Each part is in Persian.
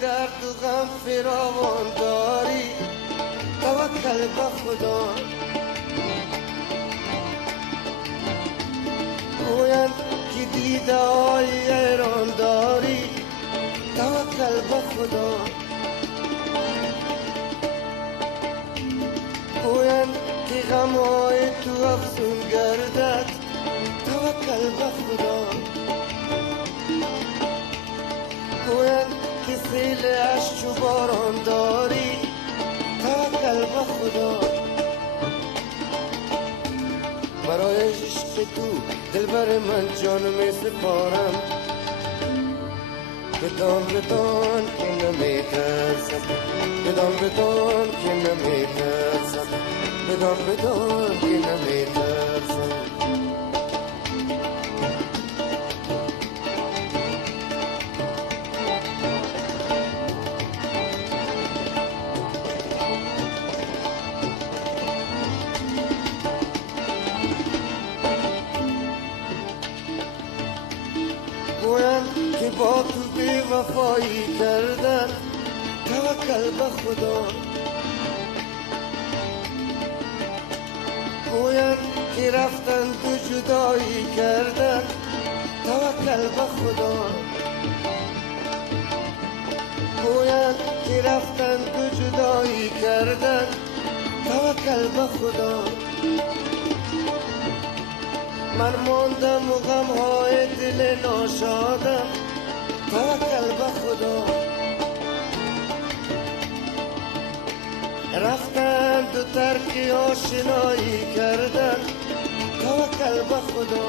درد و غم فراوان داری توکل به خدا. گویند که دیده های ایران داری توکل به خدا. گویند که غم های تو افزون گردد توکل به خدا. گویند که سیل عشق و باران داری توکل به خدا. برای عشق تو دلبر من جان می سپارم. بدان بدان که نمی ترسم، بدان بدان که نمی ترسم، بدان بدان که نمی ترسم. گویند که با تو بی وفایی کردن توکل به خدا. گویند که رفتن تو جدایی کردن توکل به خدا. گویند که رفتن تو جدایی کردن توکل به خدا. من ماندم و غمهای دل ناشادم توکل به خدا. رفتن دو ترک آشنایی کردن توکل به خدا.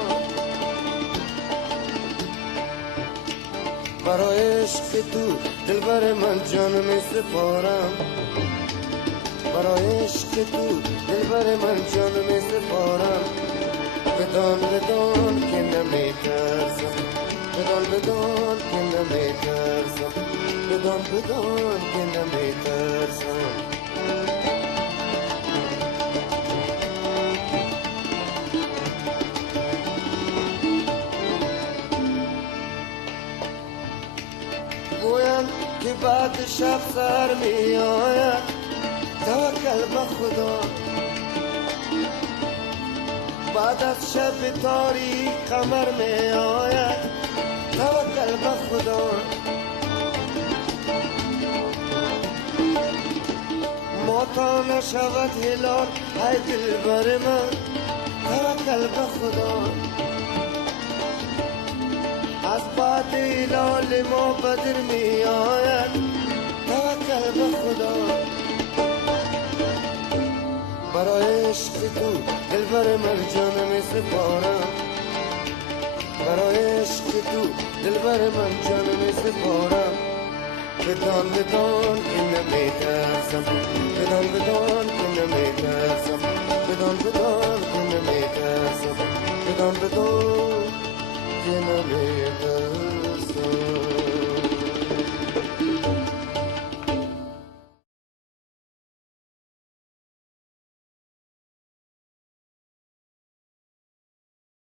برای عشق تو دلبر من جان می سپارم. برای عشق تو دلبر من جان می سپارم. بدان بدان که نمی ترسم، بدان بدان که نمی ترسم، بدان بدان که نمی ترسم. گویند که بعد شب سر می آید توکل به خدا. بعد از شب تاریک قمر می آید توکل به خدا. ما تا نشود هلال ای دلبر من توکل به خدا. از بعد هلال ما بدر می آید توکل به خدا. برای عشق تو دلبر من جان می سپارم. برای عشق تو دلبر من جان می سپارم. بدان بدان که نمی ترسم، بدان